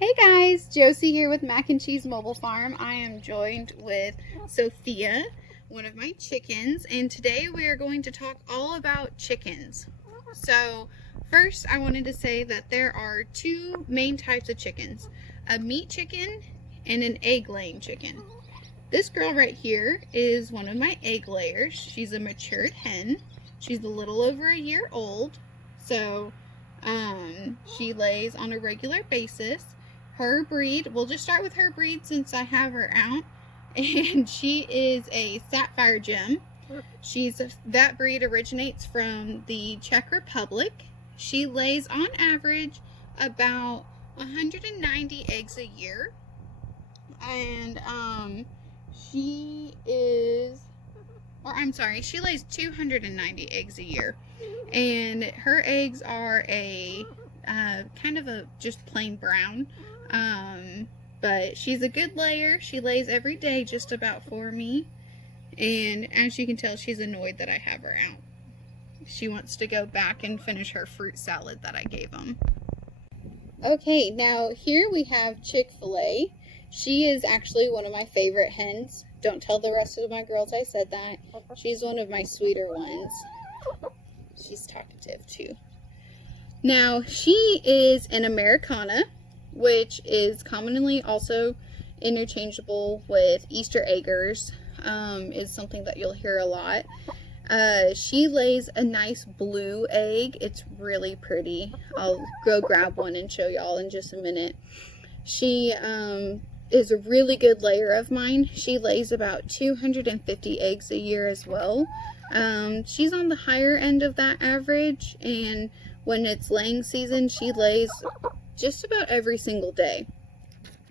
Hey guys, Josie here with Mac and Cheese Mobile Farm. I am joined with Sophia, one of my chickens, and today we are going to talk all about chickens. So first I wanted to say that there are two main types of chickens, a meat chicken and an egg laying chicken. This girl right here is one of my egg layers. She's a matured hen. She's a little over a year old, so she lays on a regular basis. Her breed, we'll just start with her breed since I have her out, and she is a Sapphire Gem. That breed originates from the Czech Republic. She lays on average about 190 eggs a year, and she lays 290 eggs a year, and her eggs are a kind of a just plain brown. But she's a good layer. She lays every day just about for me. And as you can tell, she's annoyed that I have her out. She wants to go back and finish her fruit salad that I gave them. Okay, now here we have Chick-fil-A. She is actually one of my favorite hens. Don't tell the rest of my girls I said that. She's one of my sweeter ones. She's talkative too. Now, she is an Americana, which is commonly also interchangeable with Easter eggers, is something that you'll hear a lot. She lays a nice blue egg. It's really pretty. I'll go grab one and show y'all in just a minute. She is a really good layer of mine. She lays about 250 eggs a year as well. She's on the higher end of that average, and when it's laying season, she lays just about every single day.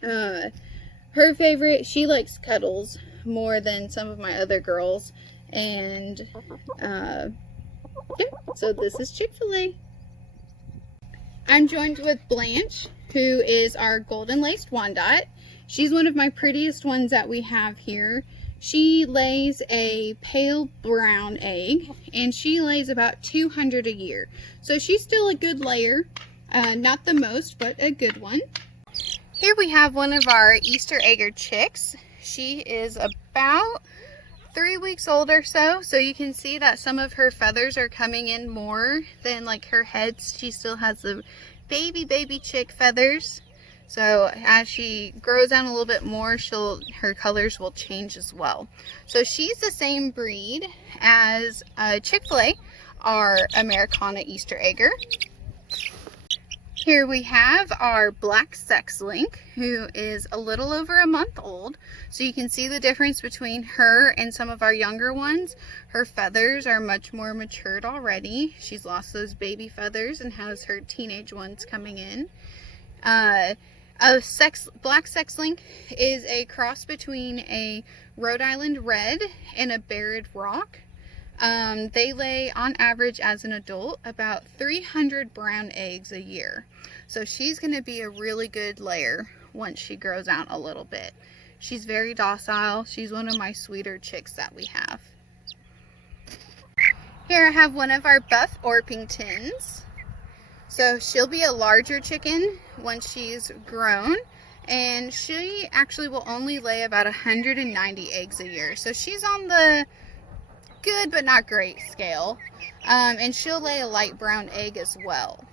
Her favorite, she likes cuddles more than some of my other girls, and yeah, so this is Chick-fil-A. I'm joined with Blanche, who is our golden laced Wyandotte. She's one of my prettiest ones that we have here. She lays a pale brown egg, and she lays about 200 a year. So she's still a good layer. Not the most, but a good one. Here we have one of our Easter egger chicks. She is about 3 weeks old or so. So you can see that some of her feathers are coming in more than like her head. She still has the baby chick feathers. So as she grows down a little bit more, her colors will change as well. So she's the same breed as Chick-fil-A, our Americana Easter egger. Here we have our black sex link, who is a little over a month old. So you can see the difference between her and some of our younger ones. Her feathers are much more matured already. She's lost those baby feathers and has her teenage ones coming in. Black sex link is a cross between a Rhode Island red and a Barred rock. They lay on average as an adult about 300 brown eggs a year. So she's going to be a really good layer once she grows out a little bit. She's very docile. She's one of my sweeter chicks that we have. Here I have one of our Buff Orpingtons. So she'll be a larger chicken once she's grown, and she actually will only lay about 190 eggs a year. So she's on the good but not great scale, and she'll lay a light brown egg as well.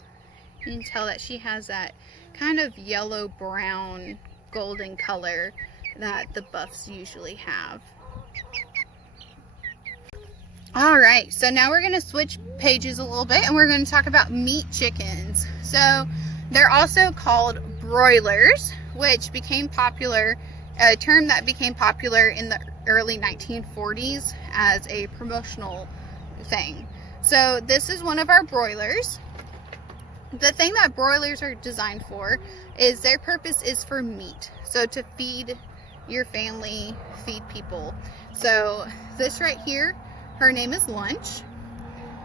You can tell that she has that kind of yellow brown golden color that the buffs usually have. Alright, so now we're going to switch pages a little bit and we're going to talk about meat chickens. So they're also called broilers, which became popular, a term that became popular in the early 1940s as a promotional thing. So this is one of our broilers. The thing that broilers are designed for is their purpose is for meat. So to feed your family, feed people. So this right here, her name is Lunch,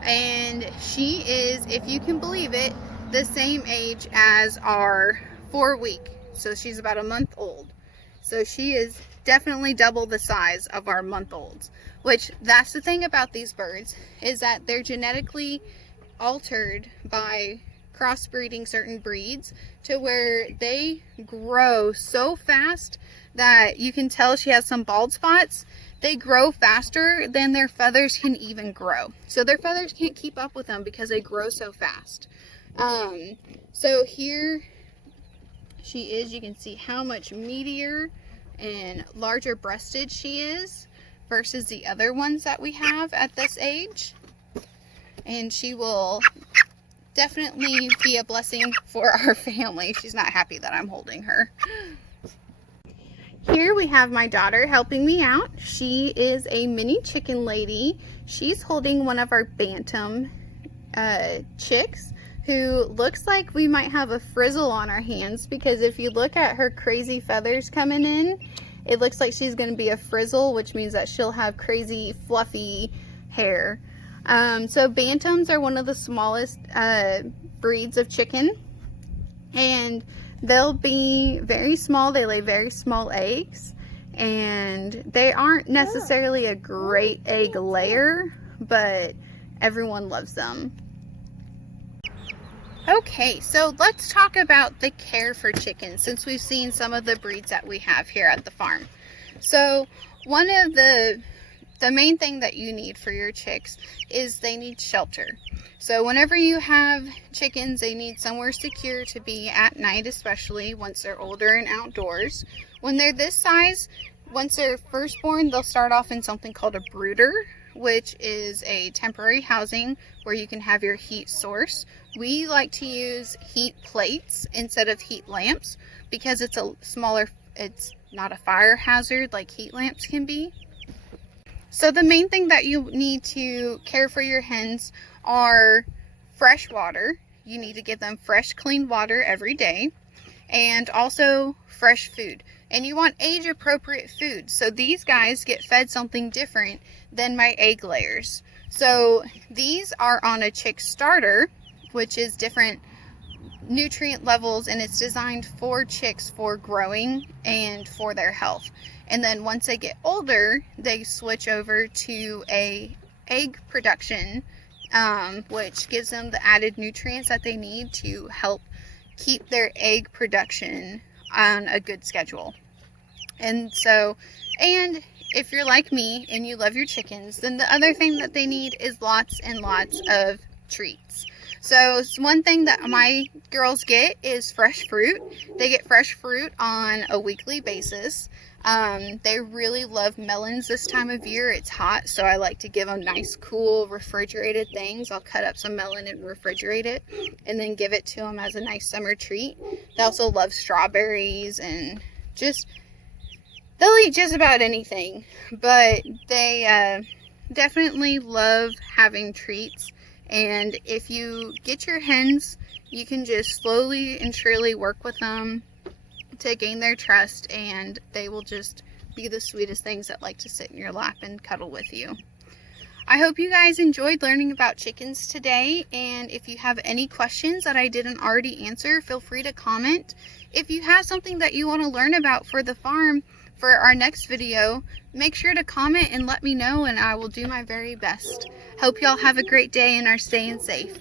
and she is, if you can believe it, the same age as our 4-week. So she's about a month old. So she is definitely double the size of our month-olds, which that's the thing about these birds, is that they're genetically altered by crossbreeding certain breeds to where they grow so fast that you can tell she has some bald spots. They grow faster than their feathers can even grow. So their feathers can't keep up with them because they grow so fast. So here she is. You can see how much meatier and larger breasted she is versus the other ones that we have at this age. And she will definitely be a blessing for our family. She's not happy that I'm holding her. Here we have my daughter helping me out. She is a mini chicken lady. She's holding one of our bantam chicks who looks like we might have a frizzle on our hands, because if you look at her crazy feathers coming in, it looks like she's going to be a frizzle, which means that she'll have crazy fluffy hair. So bantams are one of the smallest breeds of chicken, and they'll be very small. They lay very small eggs, and they aren't necessarily a great egg layer, but everyone loves them. Okay, so let's talk about the care for chickens, since we've seen some of the breeds that we have here at the farm. So one of the main thing that you need for your chicks is they need shelter. So whenever you have chickens, they need somewhere secure to be at night, especially once they're older and outdoors. When they're this size, once they're first born, they'll start off in something called a brooder, which is a temporary housing where you can have your heat source. We like to use heat plates instead of heat lamps because it's a smaller, it's not a fire hazard like heat lamps can be. So the main thing that you need to care for your hens are fresh water. You need to give them fresh, clean water every day, and also fresh food. And you want age-appropriate food. So these guys get fed something different than my egg layers. So these are on a chick starter, which is different nutrient levels, and it's designed for chicks for growing and for their health. And then once they get older, they switch over to a egg production, which gives them the added nutrients that they need to help keep their egg production on a good schedule. And so, and if you're like me and you love your chickens, then the other thing that they need is lots and lots of treats. So one thing that my girls get is fresh fruit. They get fresh fruit on a weekly basis. They really love melons this time of year. It's hot, so I like to give them nice, cool, refrigerated things. I'll cut up some melon and refrigerate it, and then give it to them as a nice summer treat. They also love strawberries, and they'll eat just about anything, but they definitely love having treats. And if you get your hens, you can just slowly and surely work with them to gain their trust, and they will just be the sweetest things that like to sit in your lap and cuddle with you. I hope you guys enjoyed learning about chickens today, and if you have any questions that I didn't already answer, feel free to comment. If you have something that you want to learn about for the farm for our next video, make sure to comment and let me know, and I will do my very best. Hope y'all have a great day and are staying safe.